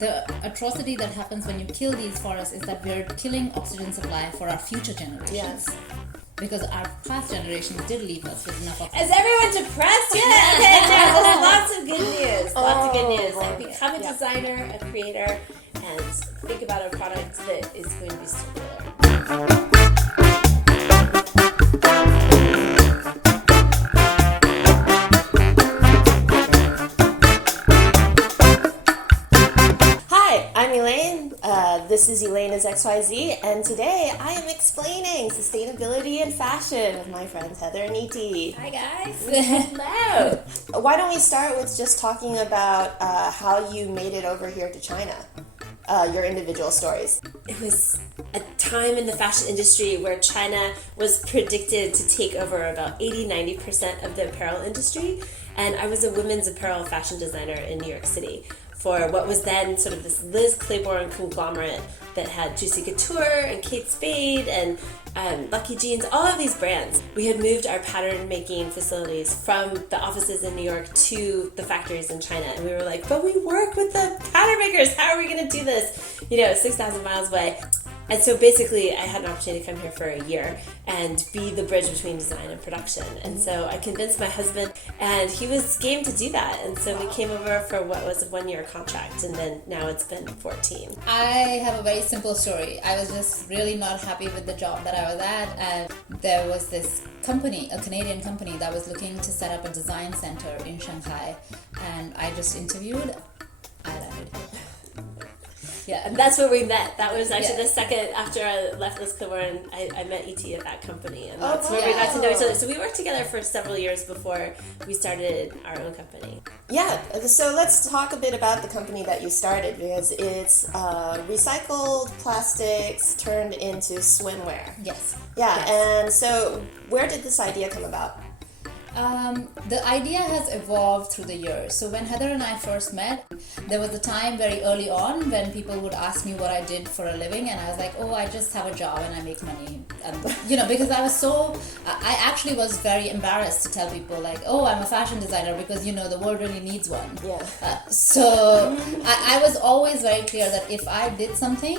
the atrocity that happens when you kill these forests is that we're killing oxygen supply for our future generations. Yes. Because our past generations did leave us with enough oxygen. Is everyone depressed yet? Okay, there's lots of good news. Lots of good news. Like become a designer, a creator, and think about a product that is going to be circular. I'm Elaine. This is Elena's XYZ, and today I am explaining sustainability and fashion with my friends Heather and Itee. Hi guys. Hello. Why don't we start with just talking about how you made it over here to China? Your individual stories. It was a time in the fashion industry where China was predicted to take over about 80-90% of the apparel industry, and I was a women's apparel fashion designer in New York City for what was then sort of this Liz Claiborne conglomerate that had Juicy Couture and Kate Spade and Lucky Jeans, all of these brands. We had moved our pattern making facilities from the offices in New York to the factories in China, and we were like, but we work with the pattern makers, how are we going to do this? 6,000 miles away. And so basically I had an opportunity to come here for a year and be the bridge between design and production. And so I convinced my husband, and he was game to do that. And so we came over for what was a 1-year contract, and then now it's been 14. I have a very simple story. I was just really not happy with the job that I was at, and there was this company, a Canadian company, that was looking to set up a design center in Shanghai, and I just interviewed. I landed here. Yeah, and that's where we met. That was actually the second after I left Liz Claiborne, I met Itee at that company, and that's where we got to know each other. So we worked together for several years before we started our own company. Yeah, so let's talk a bit about the company that you started, because it's recycled plastics turned into swimwear. Yes. Yeah, yes. And so where did this idea come about? The idea has evolved through the years. So when Heather and I first met, there was a time very early on when people would ask me what I did for a living, and I was like, oh, I just have a job and I make money. And, because I actually was very embarrassed to tell people like, oh, I'm a fashion designer, because, the world really needs one. Yeah. So I was always very clear that if I did something,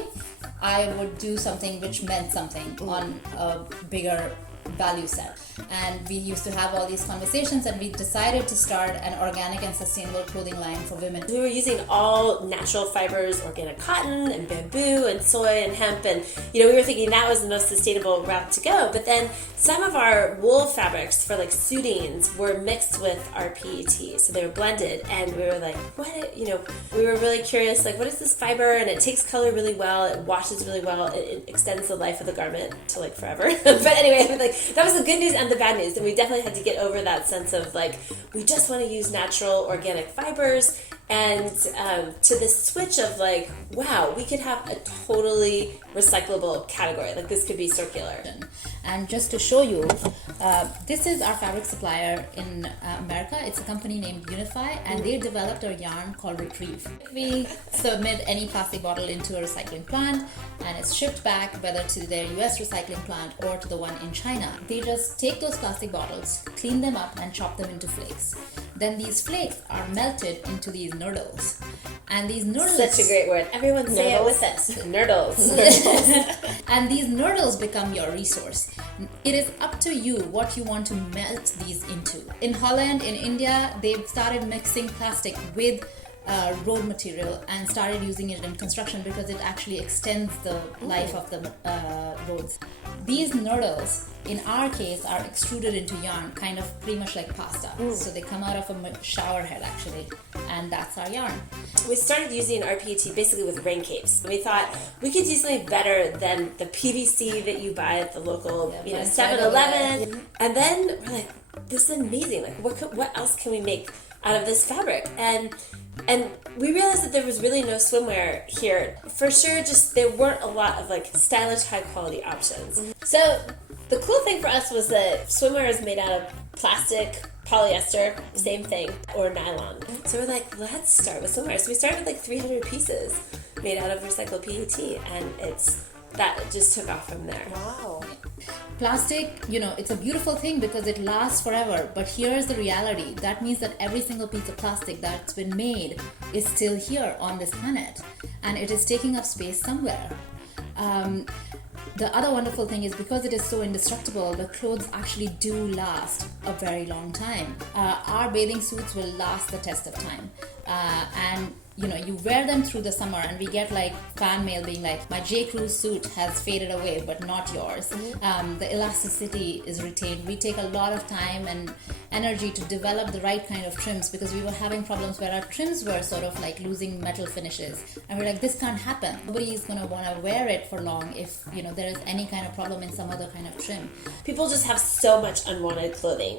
I would do something which meant something on a bigger value set. And we used to have all these conversations, and we decided to start an organic and sustainable clothing line for women. We were using all natural fibers, organic cotton and bamboo and soy and hemp, and we were thinking that was the most sustainable route to go. But then some of our wool fabrics for like suitings were mixed with our PET, so they were blended, and we were like, we were really curious, like, what is this fiber? And it takes color really well, it washes really well, it extends the life of the garment to like forever. But anyway, that was the good news and the bad news, and we definitely had to get over that sense of like, we just want to use natural organic fibers, and to this switch of like, wow, we could have a totally recyclable category, like this could be circular. And just to show you, this is our fabric supplier in America. It's a company named Unify, and they developed a yarn called Retrieve. We submit any plastic bottle into a recycling plant, and it's shipped back whether to their US recycling plant or to the one in China. They just take those plastic bottles, clean them up, and chop them into flakes. Then these flakes are melted into these nurdles. And these nurdles... Such a great word. Everyone say it with us. Nurdles. And these nurdles become your resource. It is up to you what you want to melt these into. In Holland, in India, they've started mixing plastic with road material and started using it in construction because it actually extends the life of the roads. These nurdles, in our case, are extruded into yarn, kind of pretty much like pasta. So they come out of a shower head actually, and that's our yarn. We started using our PET basically with rain capes. We thought we could do something better than the PVC that you buy at the local 7-Eleven. And then we're like, this is amazing. Like, what else can we make out of this fabric? And we realized that there was really no swimwear here. For sure, just there weren't a lot of like stylish, high quality options. So the cool thing for us was that swimwear is made out of plastic, polyester, same thing, or nylon. So we're like, let's start with swimwear. So we started with like 300 pieces made out of recycled PET, and that just took off from there. Wow. plastic, it's a beautiful thing because it lasts forever. But here's the reality. That means that every single piece of plastic that's been made is still here on this planet, and it is taking up space somewhere. The other wonderful thing is because it is so indestructible, the clothes actually do last a very long time. Our bathing suits will last the test of time. And you wear them through the summer, and we get like fan mail being like, my J. Crew suit has faded away, but not yours. The elasticity is retained. We take a lot of time and energy to develop the right kind of trims because we were having problems where our trims were sort of like losing metal finishes. And we're like, this can't happen. Nobody is going to want to wear it for long if, there is any kind of problem in some other kind of trim. People just have so much unwanted clothing.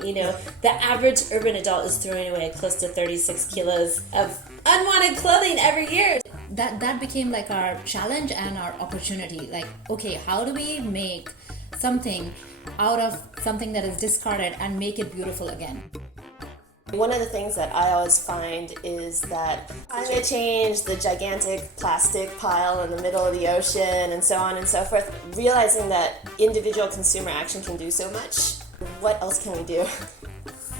The average urban adult is throwing away close to 36 kilos of unwanted clothing every year. That became like our challenge and our opportunity. Like, okay, how do we make something out of something that is discarded and make it beautiful again? One of the things that I always find is that climate change, the gigantic plastic pile in the middle of the ocean, and so on and so forth, realizing that individual consumer action can do so much. What else can we do?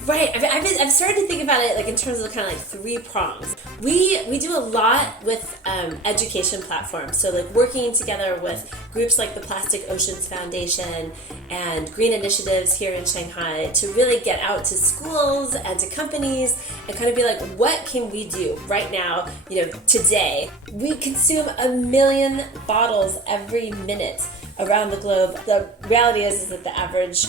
Right. I've started to think about it like in terms of kind of like 3 prongs. We do a lot with education platforms. So like working together with groups like the Plastic Oceans Foundation and green initiatives here in Shanghai to really get out to schools and to companies and kind of be like, what can we do right now, today? We consume 1 million bottles every minute around the globe. The reality is that the average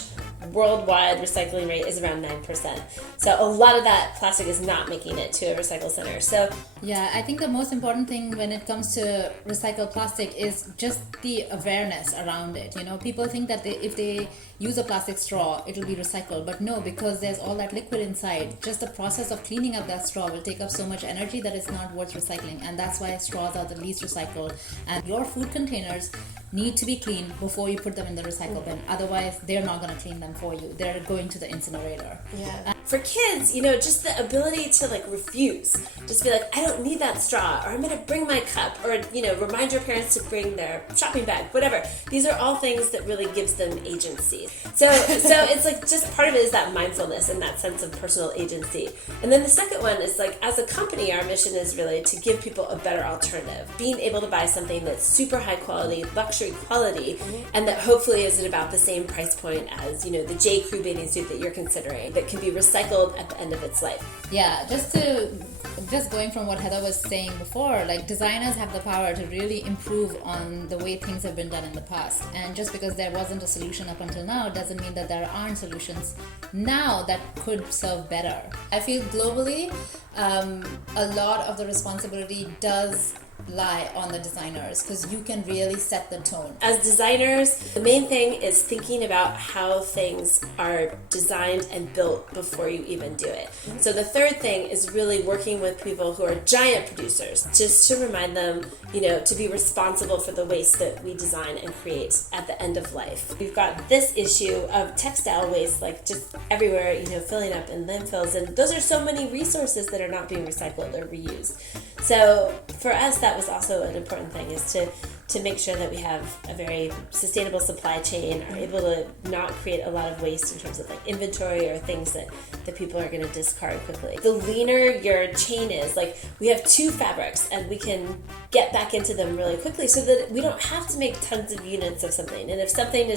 worldwide recycling rate is around 9%. So a lot of that plastic is not making it to a recycle center. So yeah, I think the most important thing when it comes to recycled plastic is just the awareness around it. People think that if they use a plastic straw, it will be recycled. But no, because there's all that liquid inside, just the process of cleaning up that straw will take up so much energy that it's not worth recycling. And that's why straws are the least recycled. And your food containers need to be cleaned before you put them in the recycle bin. Otherwise, they're not going to clean them for you. They're going to the incinerator. Yeah. For kids, just the ability to like refuse. Just be like, I don't need that straw, or I'm going to bring my cup, or, remind your parents to bring their shopping bag, whatever. These are all things that really gives them agency. So it's like just part of it is that mindfulness and that sense of personal agency. And then the second one is like, as a company, our mission is really to give people a better alternative. Being able to buy something that's super high quality, luxury quality, and that hopefully is at about the same price point as, the J. Crew bathing suit that you're considering, that can be recycled at the end of its life. Yeah, just going from what Heather was saying before, like designers have the power to really improve on the way things have been done in the past. And just because there wasn't a solution up until now doesn't mean that there aren't solutions now that could serve better. I feel globally, a lot of the responsibility does lie on the designers because you can really set the tone. As designers, the main thing is thinking about how things are designed and built before you even do it. So the third thing is really working with people who are giant producers, just to remind them, to be responsible for the waste that we design and create at the end of life. We've got this issue of textile waste, like just everywhere, filling up in landfills, and those are so many resources that are not being recycled or reused. So for us, that was also an important thing, is to make sure that we have a very sustainable supply chain, are able to not create a lot of waste in terms of like inventory or things that people are going to discard quickly. The leaner your chain is, like we have 2 fabrics and we can get back into them really quickly so that we don't have to make tons of units of something. And if something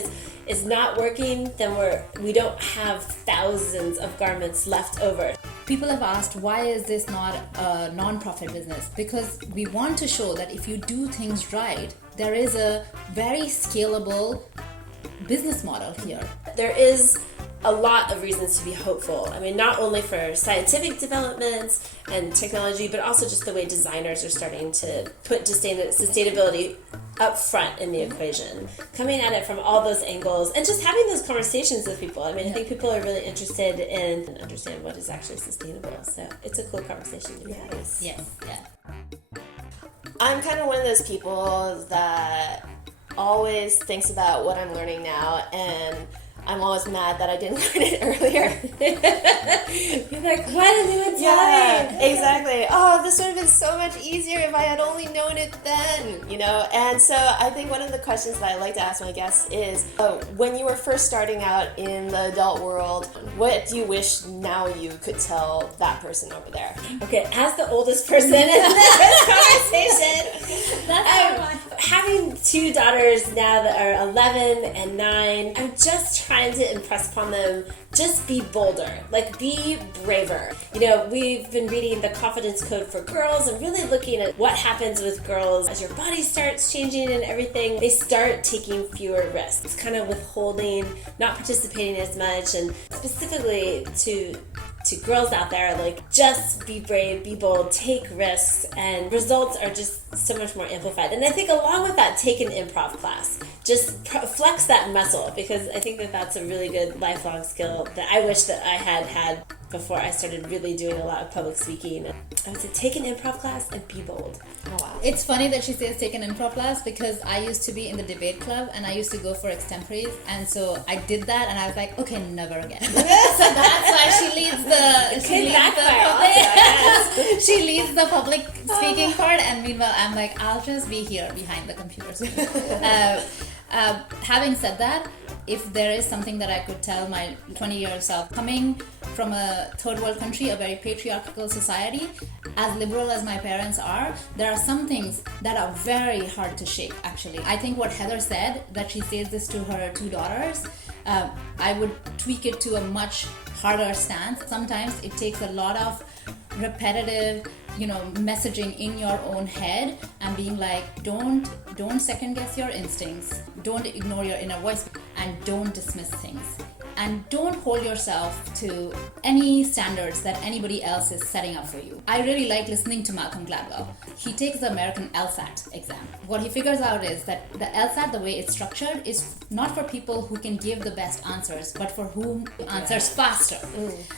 is not working, then we don't have thousands of garments left over. People have asked, why is this not a non-profit business? Because we want to show that if you do things right, there is a very scalable business model here. There is a lot of reasons to be hopeful. I mean, not only for scientific developments and technology, but also just the way designers are starting to put sustainability up front in the equation, coming at it from all those angles and just having those conversations with people. I mean, I think people are really interested in understand what is actually sustainable. So it's a cool conversation to be having. Yes, yeah. I'm kind of one of those people that always thinks about what I'm learning now, and I'm always mad that I didn't learn it earlier. You're like, why didn't anyone tell me? Exactly. Oh, this would have been so much easier if I had only known it then, And so I think one of the questions that I like to ask my guests is, when you were first starting out in the adult world, what do you wish now you could tell that person over there? Okay, as the oldest person in this conversation, having 2 daughters now that are 11 and 9, I'm just trying to impress upon them, just be bolder, like be braver. We've been reading the Confidence Code for Girls and really looking at what happens with girls as your body starts changing and everything. They start taking fewer risks, kind of withholding, not participating as much, and specifically to girls out there, like, just be brave, be bold, take risks, and results are just so much more amplified. And I think along with that, take an improv class. Just flex that muscle, because I think that that's a really good lifelong skill that I wish that I had before I started really doing a lot of public speaking. I would say take an improv class and be bold. Oh, wow. It's funny that she says take an improv class, because I used to be in the debate club and I used to go for extemporaries, and so I did that and I was like, okay, never again. So that's why she leads she leads the public speaking part, and meanwhile I'm like, I'll just be here behind the computers. Having said that, if there is something that I could tell my 20-year-old self, coming from a third world country, a very patriarchal society, as liberal as my parents are, there are some things that are very hard to shake, actually. I think what Heather said, that she says this to her 2 daughters, I would tweak it to a much harder stance. Sometimes it takes a lot of repetitive messaging in your own head and being like, don't second guess your instincts, don't ignore your inner voice, and don't dismiss things, and don't hold yourself to any standards that anybody else is setting up for you. I really like listening to Malcolm Gladwell. He takes the American LSAT exam. What he figures out is that the LSAT, the way it's structured, is not for people who can give the best answers, but for whom answers faster.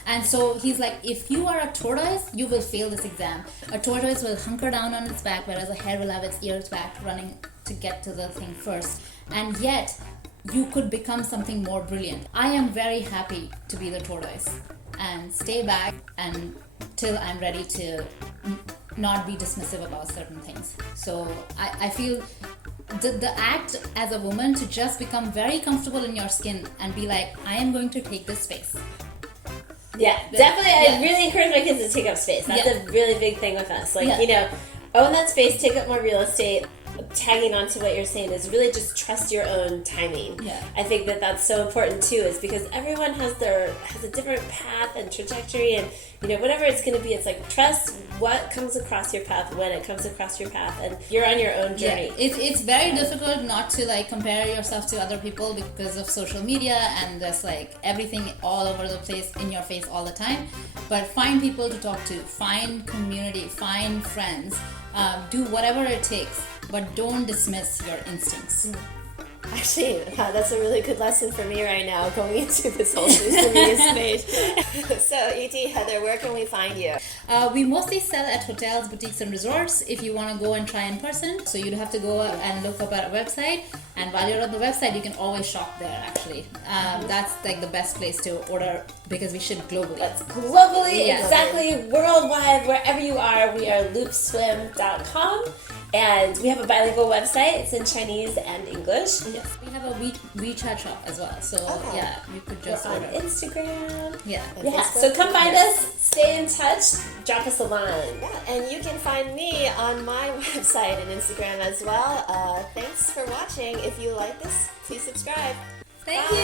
And so he's like, if you are a tortoise, you will fail this exam. A tortoise will hunker down on its back, whereas a hare will have its ears back, running to get to the thing first. And yet, you could become something more brilliant. I am very happy to be the tortoise and stay back until I'm ready to not be dismissive about certain things. So I feel the act as a woman to just become very comfortable in your skin and be like, I am going to take this space. Yeah, definitely. I really encourage my kids to take up space. That's a really big thing with us. Like, own that space, take up more real estate. Tagging on to what you're saying is really just trust your own timing. Yeah. I think that that's so important too, is because everyone has a different path and trajectory, and whatever it's going to be, it's like trust what comes across your path when it comes across your path, and you're on your own journey. Yeah. It's very difficult not to compare yourself to other people because of social media, and there's everything all over the place in your face all the time. But find people to talk to, find community, find friends, do whatever it takes. But don't dismiss your instincts. Actually, that's a really good lesson for me right now, going into this whole social media space. So, Itee, Heather, where can we find you? We mostly sell at hotels, boutiques, and resorts. If you want to go and try in person, so you'd have to go and look up our website. And while you're on the website, you can always shop there, actually. That's the best place to order, because we ship globally. That's globally, exactly, worldwide, wherever you are. We are loopswim.com. And we have a bilingual website. It's in Chinese and English. Yes, we have a WeChat shop as well. So you could just order on Instagram. Yeah. So come find us. Stay in touch. Drop us a line. Yeah, and you can find me on my website and Instagram as well. Thanks for watching. If you like this, please subscribe. Thank you.